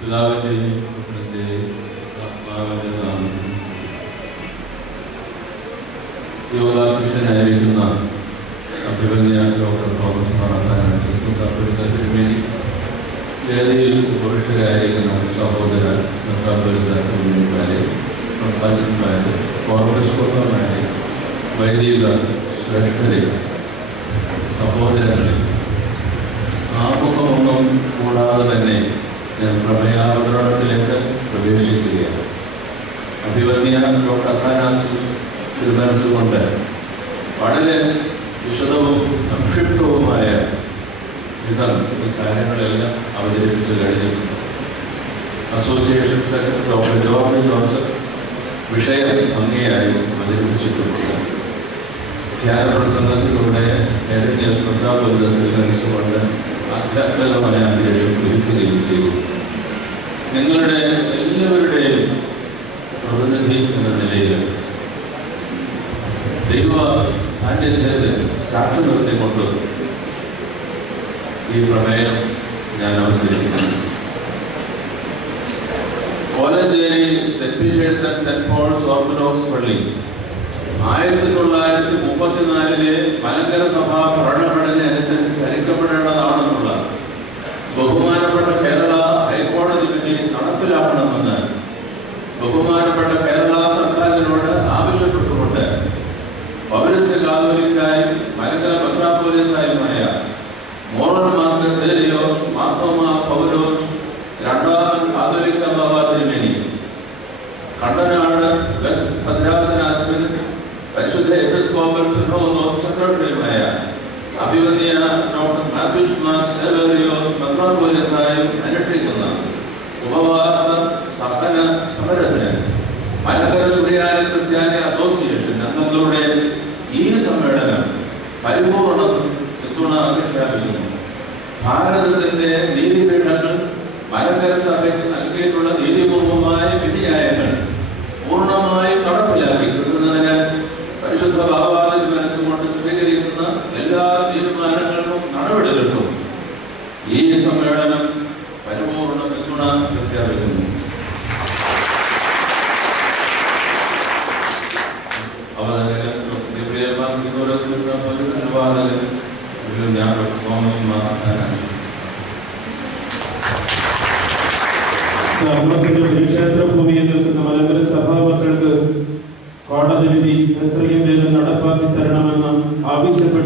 പിതാവിൻ്റെയും പുത്രൻ്റെയും ആത്മാവിൻ്റെ നാമത്തിൽ യോഗാധ്യക്ഷനായിരിക്കുന്ന അഭിമന്യ ഡോക്ടർ തോമസ് തിരുമേനി, വേദിയിൽ പുരുഷരായിരിക്കുന്ന സഹോദര മെത്രാപ്പൊലീത്താരെ, പ്രഭാഷകന്മാരെ, ഓർക്കസ്ട്രമാരെ, വൈദിക ശ്രേഷ്ഠരെ, സഹോദരങ്ങളെ, ആമുഖമൊന്നും കൂടാതെ തന്നെ ഞാൻ പ്രമേയാവതരണത്തിലേക്ക് പ്രവേശിക്കുകയാണ്. അഭിമന്യ ഡോക്ടർ അഥാനാസിസ് തിരുമനസ്സുകൊണ്ട് വളരെ വിശദവും സംക്ഷിപ്തവുമായ വിധം ഈ കാര്യങ്ങളെല്ലാം അവതരിപ്പിച്ചു കഴിഞ്ഞിട്ടുണ്ട്. Association secretary doctor George Joseph വിഷയം ഭംഗിയായി അവതരിപ്പിച്ചിട്ടുണ്ട്. ധ്യാനപ്രസംഗത്തിലൂടെ ഏതെങ്കിലും ശ്രദ്ധാബോധത്തിൽ മനസ്സുകൊണ്ട് ആധ്യാത്മികമായ അന്തരീക്ഷം ഒരുക്കുകയും ചെയ്തു. നിങ്ങളുടെ എല്ലാവരുടെയും പ്രതിനിധി എന്ന നിലയിൽ ദൈവ സാന്നിധ്യത്തിൽ സാക്ഷി നിർത്തിക്കൊണ്ട് ഈ പ്രമേയം ഞാൻ അവതരിപ്പിക്കുന്നു. Kolenchery Saint Peter's and Saint Paul's Orthodox പള്ളി 1934 മലങ്കര സഭാ ഭരണഘടന അനുസരിച്ച് ധരിക്കപ്പെടേണ്ടതാണെന്നുള്ള ബഹുമാനപ്പെട്ട കേരള ഹൈക്കോടതി വിധി നടപ്പിലാക്കണമെന്ന് ബഹുമാനപ്പെട്ട കേരള സർക്കാരിനോട് ആവശ്യപ്പെട്ടുകൊണ്ട് പൗരസ്ത്യ കാതോലിക്കായും മലങ്കര മെത്രാപ്പൊലീത്തായുമായ മോറൽ മാർക്കസ് സേലിയോസ് മാർത്തോമാ പൗലോസ് രണ്ടാമൻ കാതോലിക്ക ബാബ തിരുമേനി, കണ്ടനാട് വെസ്റ്റ് ഭദ്രാസനാധിപനും പരിശുദ്ധ എപ്പിസ്കോപ്പൽ സിനോദോസ് സെക്രട്ടറിയുമായ അഭിമന്യ ഡോക്ടർ മാത്യൂസ് മാർ സേവേറിയോസ് മെത്രാപ്പൊലീത്തായും അനുഷ്ഠിക്കുന്ന ഉപവാസ സഹന സമരത്തിന് മലങ്കര സുറിയാനി ക്രിസ്ത്യാനി അസോസിയേഷൻ അംഗങ്ങളുടെ ഈ സമ്മേളനം പരിപൂർണ പിന്തുണ പ്രഖ്യാപിക്കുന്നു. ഭാരതത്തിന്റെ നീതിപീഠങ്ങൾ മലങ്കര സഭയ്ക്ക് നൽകിയിട്ടുള്ള നീതിപൂർവമായ വിധിന്യായങ്ങൾ പൂർണ്ണമായും നടപ്പിലാക്കി കിട്ടുന്നതിന് പരിശുദ്ധ ബാബാദിന്റെ മനസ്സുകൊണ്ട് സ്വീകരിക്കുന്ന എല്ലാ തീരുമാനങ്ങൾക്കും നടപടികൾക്കും ഈ സമ്മേളനം പരിപൂർണ പിന്തുണ പ്രഖ്യാപിക്കുന്നു. ക്ഷേത്ര ഭൂമിയിൽ നിൽക്കുന്ന മലങ്കര സഭാമക്കൾക്ക് കോടതി വിധി എത്രയും വേഗം നടപ്പാക്കി തരണമെന്ന് ആവശ്യപ്പെട്ടു.